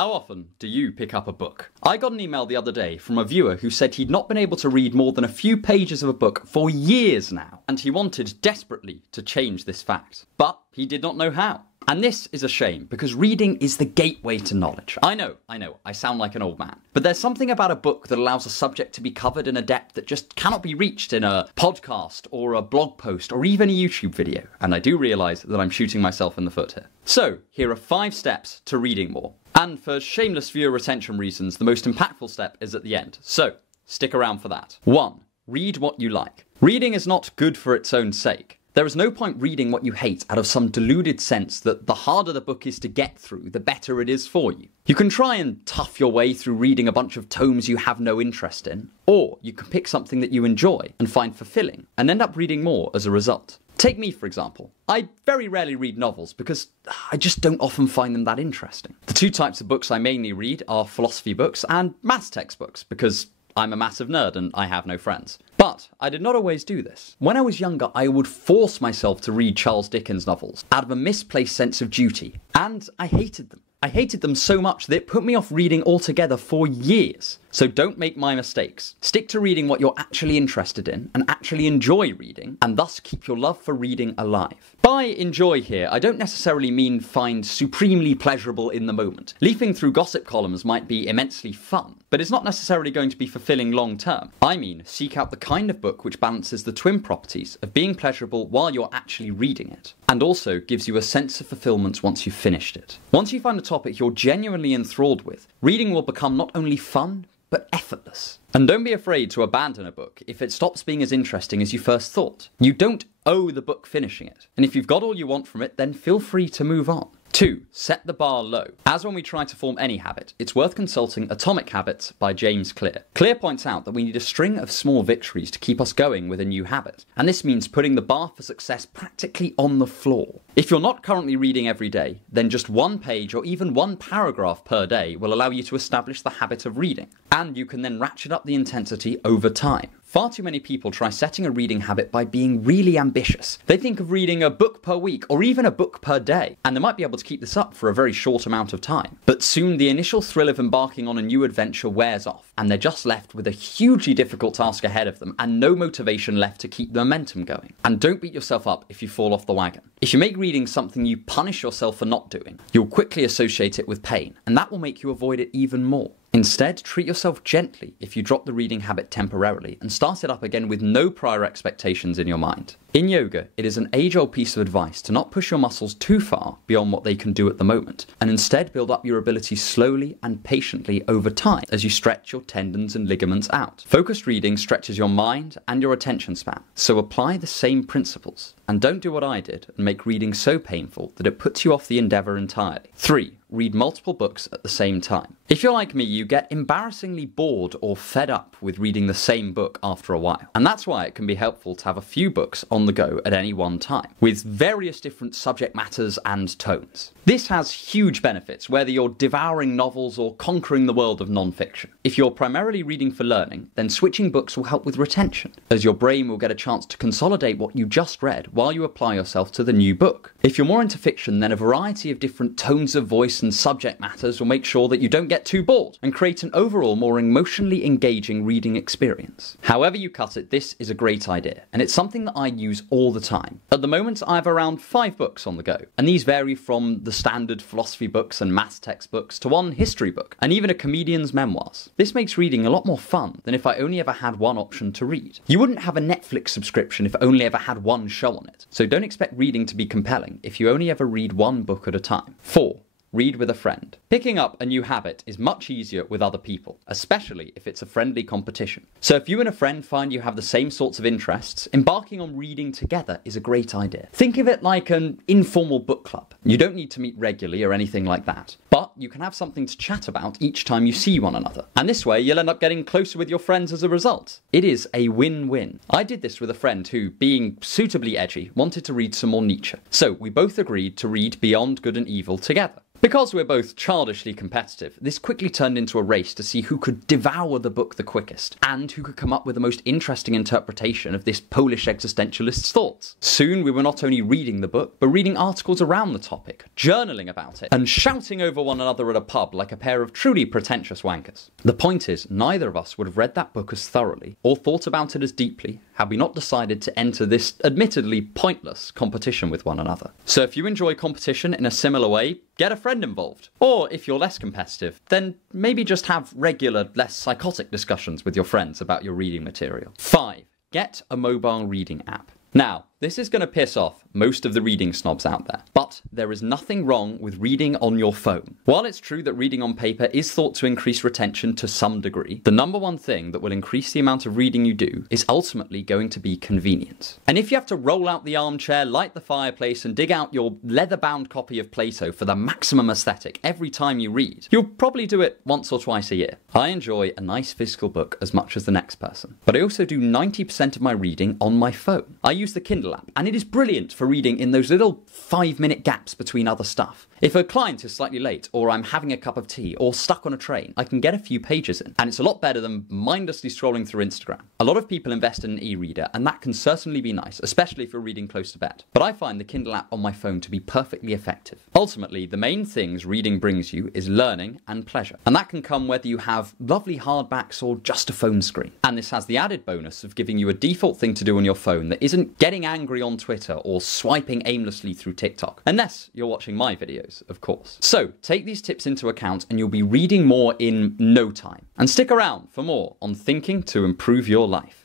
How often do you pick up a book? I got an email the other day from a viewer who said he'd not been able to read more than a few pages of a book for years now, and he wanted desperately to change this fact. But he did not know how. And this is a shame, because reading is the gateway to knowledge. I know, I sound like an old man. But there's something about a book that allows a subject to be covered in a depth that just cannot be reached in a podcast or a blog post or even a YouTube video. And I do realise that I'm shooting myself in the foot here. So, here are 5 steps to reading more. And for shameless viewer retention reasons, the most impactful step is at the end. So, stick around for that. 1. Read what you like. Reading is not good for its own sake. There is no point reading what you hate out of some deluded sense that the harder the book is to get through, the better it is for you. You can try and tough your way through reading a bunch of tomes you have no interest in, or you can pick something that you enjoy and find fulfilling, and end up reading more as a result. Take me, for example. I very rarely read novels because I just don't often find them that interesting. The 2 types of books I mainly read are philosophy books and maths textbooks, because I'm a massive nerd and I have no friends. But I did not always do this. When I was younger, I would force myself to read Charles Dickens novels out of a misplaced sense of duty, and I hated them. I hated them so much that it put me off reading altogether for years. So don't make my mistakes. Stick to reading what you're actually interested in and actually enjoy reading, and thus keep your love for reading alive. By enjoy here, I don't necessarily mean find supremely pleasurable in the moment. Leafing through gossip columns might be immensely fun, but it's not necessarily going to be fulfilling long term. I mean, seek out the kind of book which balances the twin properties of being pleasurable while you're actually reading it, and also gives you a sense of fulfillment once you've finished it. Once you find a topic you're genuinely enthralled with, reading will become not only fun, but effortless. And don't be afraid to abandon a book if it stops being as interesting as you first thought. You don't owe the book finishing it, and if you've got all you want from it, then feel free to move on. 2. Set the bar low. As when we try to form any habit, it's worth consulting Atomic Habits by James Clear. Clear points out that we need a string of small victories to keep us going with a new habit, and this means putting the bar for success practically on the floor. If you're not currently reading every day, then just 1 page or even 1 paragraph per day will allow you to establish the habit of reading, and you can then ratchet up the intensity over time. Far too many people try setting a reading habit by being really ambitious. They think of reading a book per week or even a book per day, and they might be able to keep this up for a very short amount of time. But soon the initial thrill of embarking on a new adventure wears off, and they're just left with a hugely difficult task ahead of them and no motivation left to keep the momentum going. And don't beat yourself up if you fall off the wagon. If you make reading something you punish yourself for not doing, you'll quickly associate it with pain, and that will make you avoid it even more. Instead, treat yourself gently if you drop the reading habit temporarily and start it up again with no prior expectations in your mind. In yoga, it is an age-old piece of advice to not push your muscles too far beyond what they can do at the moment, and instead build up your ability slowly and patiently over time as you stretch your tendons and ligaments out. Focused reading stretches your mind and your attention span, so apply the same principles, and don't do what I did and make reading so painful that it puts you off the endeavour entirely. 3. Read multiple books at the same time. If you're like me, you get embarrassingly bored or fed up with reading the same book after a while. And that's why it can be helpful to have a few books on the go at any one time, with various different subject matters and tones. This has huge benefits, whether you're devouring novels or conquering the world of non-fiction. If you're primarily reading for learning, then switching books will help with retention, as your brain will get a chance to consolidate what you just read while you apply yourself to the new book. If you're more into fiction, then a variety of different tones of voice and subject matters will make sure that you don't get too bored and create an overall more emotionally engaging reading experience. However you cut it, this is a great idea, and it's something that I use all the time. At the moment, I have around 5 books on the go, and these vary from the standard philosophy books and maths textbooks to one history book, and even a comedian's memoirs. This makes reading a lot more fun than if I only ever had one option to read. You wouldn't have a Netflix subscription if it only ever had one show on it, so don't expect reading to be compelling if you only ever read one book at a time. 4. Read with a friend. Picking up a new habit is much easier with other people, especially if it's a friendly competition. So if you and a friend find you have the same sorts of interests, embarking on reading together is a great idea. Think of it like an informal book club. You don't need to meet regularly or anything like that, but you can have something to chat about each time you see one another. And this way you'll end up getting closer with your friends as a result. It is a win-win. I did this with a friend who, being suitably edgy, wanted to read some more Nietzsche. So we both agreed to read Beyond Good and Evil together. Because we're both childishly competitive, this quickly turned into a race to see who could devour the book the quickest, and who could come up with the most interesting interpretation of this Polish existentialist's thoughts. Soon we were not only reading the book, but reading articles around the topic, journaling about it, and shouting over one another at a pub like a pair of truly pretentious wankers. The point is, neither of us would have read that book as thoroughly, or thought about it as deeply, had we not decided to enter this admittedly pointless competition with one another. So if you enjoy competition in a similar way, get a friend involved. Or if you're less competitive, then maybe just have regular, less psychotic discussions with your friends about your reading material. 5. Get a mobile reading app. Now, this is going to piss off most of the reading snobs out there, but there is nothing wrong with reading on your phone. While it's true that reading on paper is thought to increase retention to some degree, the number one thing that will increase the amount of reading you do is ultimately going to be convenience. And if you have to roll out the armchair, light the fireplace, and dig out your leather-bound copy of Plato for the maximum aesthetic every time you read, you'll probably do it once or twice a year. I enjoy a nice physical book as much as the next person, but I also do 90% of my reading on my phone. I use the Kindle app, and it is brilliant for reading in those little 5-minute gaps between other stuff. If a client is slightly late, or I'm having a cup of tea, or stuck on a train, I can get a few pages in, and it's a lot better than mindlessly scrolling through Instagram. A lot of people invest in an e-reader, and that can certainly be nice, especially if you're reading close to bed. But I find the Kindle app on my phone to be perfectly effective. Ultimately, the main things reading brings you is learning and pleasure, and that can come whether you have lovely hardbacks or just a phone screen. And this has the added bonus of giving you a default thing to do on your phone that isn't getting angry on Twitter or swiping aimlessly through TikTok, unless you're watching my videos, of course. So take these tips into account and you'll be reading more in no time. And stick around for more on thinking to improve your life.